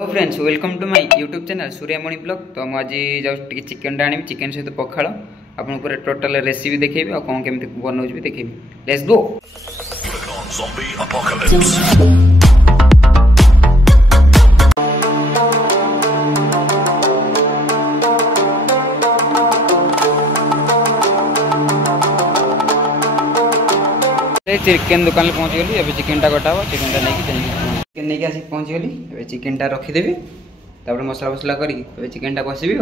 Hello friends, welcome to my YouTube channel Suryamani blog. तो मुझे जाऊँ चिकेन आनी चिकेन सहित पखाड़ आपन पूरा टोटल रेसिपी देखेबी और कौन केमती बनाऊँ भी देखेबी। Let's go. चिकेन दुकान में पहुँच गली। अब चिकेन टा कटा चिकेन टा नहीं चिकेन नहीं आसिक पहुँच गली। अब चिकेन टा रखीदेवी तापर मसला फसला करी चिकेन टा कषिबी।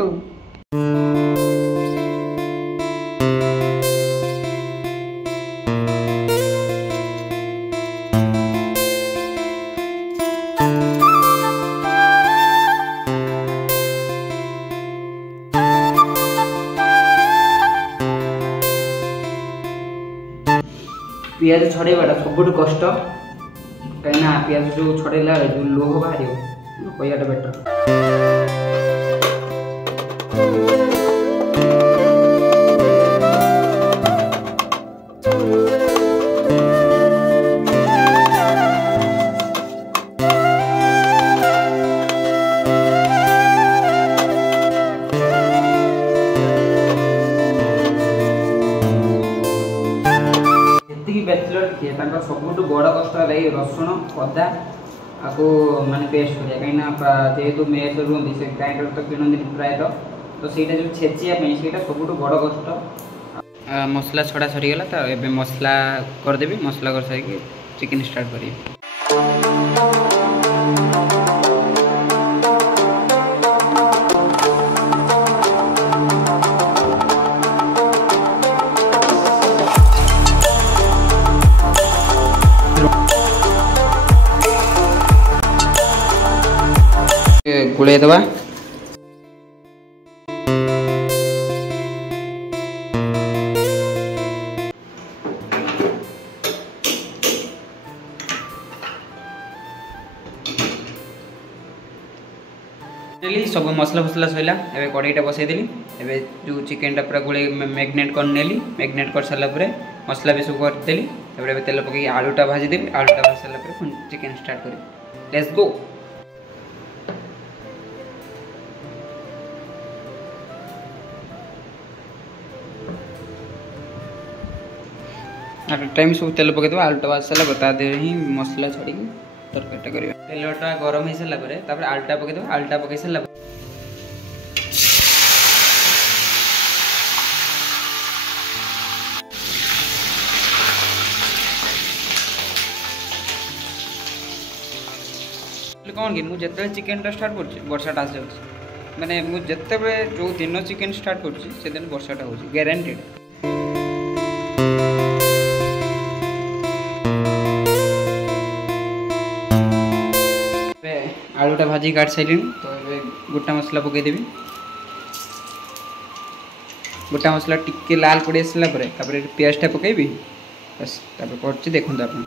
पियाज छड़ेबाटा सब कष्ट कहीं पियाज जो छड़ेला जो लोह बाहर कहटा बेटर। बैचलर किए सब बड़ कष्ट रसुण अदा आपको माने पेस्ट करिया कहीं जेहेतु मेस रुहती से ग्राइंडर तो किणती प्रायतः तो सहीटा जो छेचिया सब बड़ कष्ट। मसला छड़ा सरीगला तो ये मसला करदेवी। मसला कर सारी चिकेन स्टार्ट करी। गुड़े दवा सब मसला फसला सैला। एबे कड़ईटा बसईदेली। एबे जो चिकेन पूरा गुड़े मैग्नेट कर नेली। मैग्नेट कर सारा मसला भी सब करदेली। तेल पकई आलूटा भाजीदेवी। आलूटा भाजी सारा चिकेन स्टार्ट करी। Let's go. टाइम सब तेल पकईद। आलूटा भाज सारा बता दे ही मसला छाड़ी तरकारीटा कर। तेलटा गरम हो सारा आलूटा पकईद। आलूटा पकई सारा कौन कि मुझे चिकेन स्टार्ट कर वर्षाटा आस माने मुझे जो दिन चिकेन स्टार्ट कर दिन वर्षाटा हो ग्यारंटेड। आलूटा भाजी काट सारे तो ये गोटा मसला पकईदेवी। गोटा मसला टिके लाल पड़ सारापर पियाजटा पकईबी। बस कर देखते आप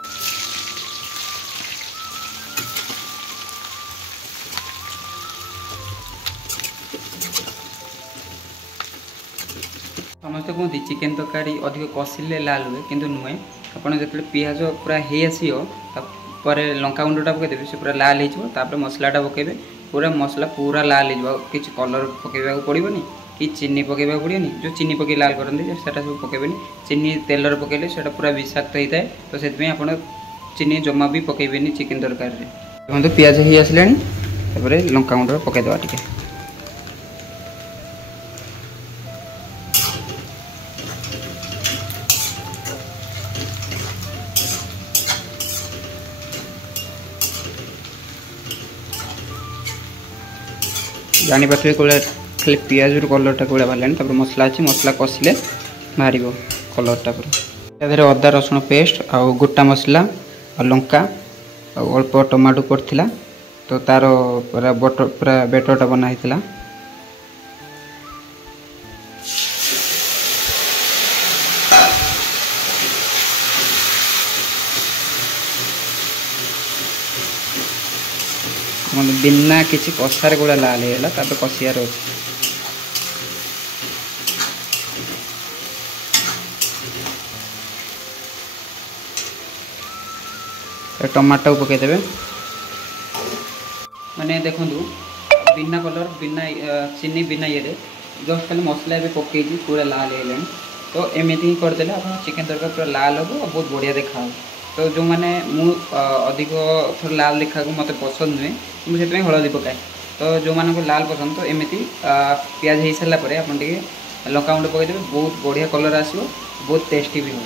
समस्त कहते चिकेन तरकारी अधिक कषिले लाल हुए किंतु नुहे। आपड़ जो पियाज पूरा हो आसपर लंका गुंडा पकईदेवे से पूरा लाल हो मसलाटा पकईबे। पूरा मसला पूरा लाल हो किसी कलर पकईवा पड़ोनी कि चीनी पकईवा पड़ोनी। जो चीनी पकई लाल करते सब पकईबेनि। चीनी तेलर पकईले से पूरा विषाक्त होता है तो से आप चीनी जमा भी पकईबेनि चिकेन तरकारी। देखो पियाज हो आसला लंका गुंडा पकईदेवा टे। जानीपे खाली पियाज कलरटा कौड़ा बाहर मसला अच्छी मसला कषिले बाहर कलरटा पूरा। अदा रसुण पेस्ट आ गोटा मसला आ लंका अल्प टमाटो पड़ता तो तार पूरा पूरा बेटरटा बनाई। बिना किसी कषार गुड़ा लाल होगा कषियार अच्छे। टमाटो पकईदे। मैंने देखूँ बिना कलर बिना चीनी बिना ये जस्ट खाली मसला भी पकई पूरा लाल है तो एमती ही करदे आप चिकेन तड़का पूरा लाल हम और बहुत बढ़िया देखा तो जो मैंने अधिक थोड़ा लाल देखा मत पसंद नुहे मुझे हलदी पकाए तो जो मानक लाल पसंद तो एमती पियाज हो सारापर आप लंका गुंड पकईदेवे बहुत बढ़िया कलर आसो बहुत टेस्टी भी हो।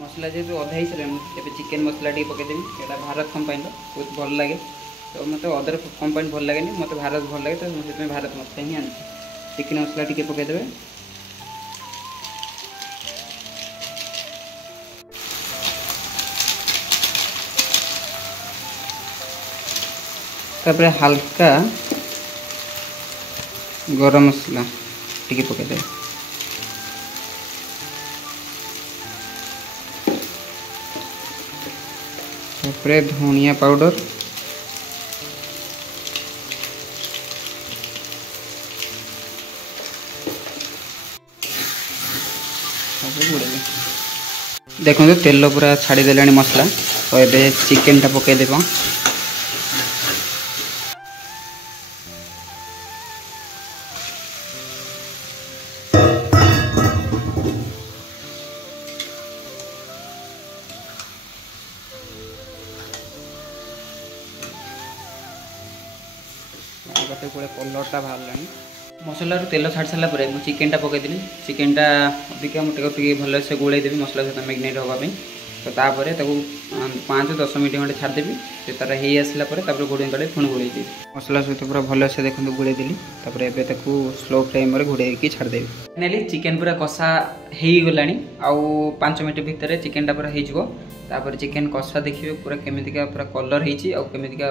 मसला जेहतु अधा ही सारे चिकेन मसला टी पकईदेवी यहाँ भारत कंपानी बहुत भल लगे तो मतलब अदर कंपानी भल लगे मत भारत भल लगे तो मुझे भारत मसला ही आनी चिकेन मसला टी पकईदेवे तापर हल्का गरम मसला टी पकईदेवे तापर धनिया पाउडर देखो तेल पूरा छाड़देला मसला तो ये चिकेन टा पकईदेव गोटे पूरा कलरटा बाहर मसला तेल छाड़ सारा मुझे चिकेनटा पकईदेली चिकेनटा अधिक मुझे भल से गोल देवी मसला सहित मैग्नेट हाँपाई तो तापर 5-10 मिनट खंडे छाड़देवी से तार हो आसला घोड़े तले पुणी घोड़े देवी मसला सहित पूरा भल से देखो गोड़े देली स्लो फ्लेम घोड़े छाड़देवी फाइनाली चिकेन पूरा कषा हो गला आउ 5 मिनट भितर चिकेनटा पूरा हो चिकेन कषा देखिए पूरा केमितिका पूरा कलर होमितिका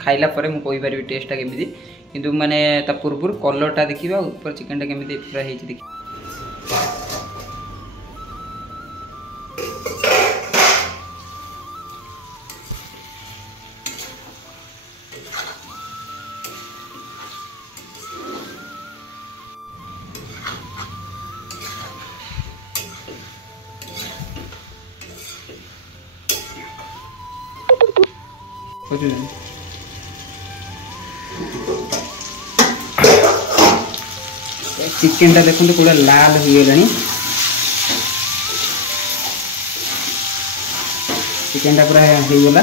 खाइला परे मु कहि पारिबी टेस्टा केमिति किंतु माने ता पूर्व कलरटा देखिबा ऊपर चिकेनटा केमिति पूरा हेछि देखि चिकेनटा देखो पूरा लाल हो गला चिकेनटा पूरा हो गला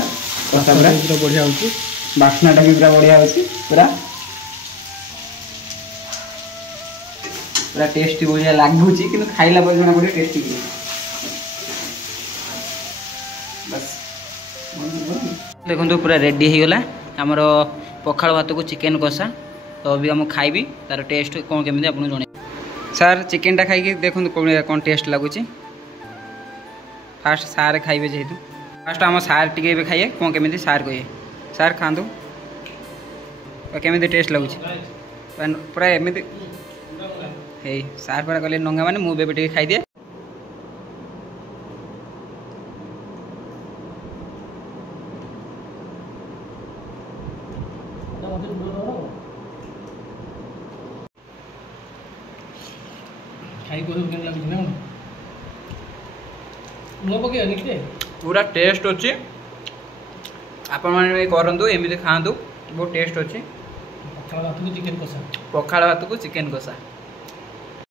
कषा पूरा बढ़िया हो बास्नाटा भी पूरा बढ़िया हो पूरा पूरा टेस्टी बढ़िया लगुच कि खाइला पर जना पड़े टेस्टी बस देखो पूरा रेडी हो गला आमर पखाल भात को चिकेन कषा तो अभी हम खाइबी तार टेस्ट कौन केमिति आपन जणे सर चिकेनटा खाई देखो कौन टेस्ट लगुच फास्ट सार खाइबे जेहेतु फास्ट आम सार टे खाइए कौन केमिति सार कहे सार खातु केमिति टेस्ट लगुच पूरा एमती हे सार पूरा कहले नंगा माने मुझे टे खाई पूरा टेस्ट अच्छी आपण मैंने करूँ एमती खातु बहुत टेस्ट अच्छी पखाल भात को चिकेन कषा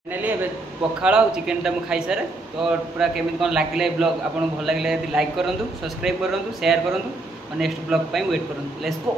फाइनाली पखाल और चिकेनटा मुझे खाई सारे तो पूरा केमी कौन लगे ब्लॉग आपको भल लगे लाइक करूँ सब्सक्राइब करूँ शेयर करूँ और नेक्स्ट ब्लॉग वेट करूँ लेट्स गो।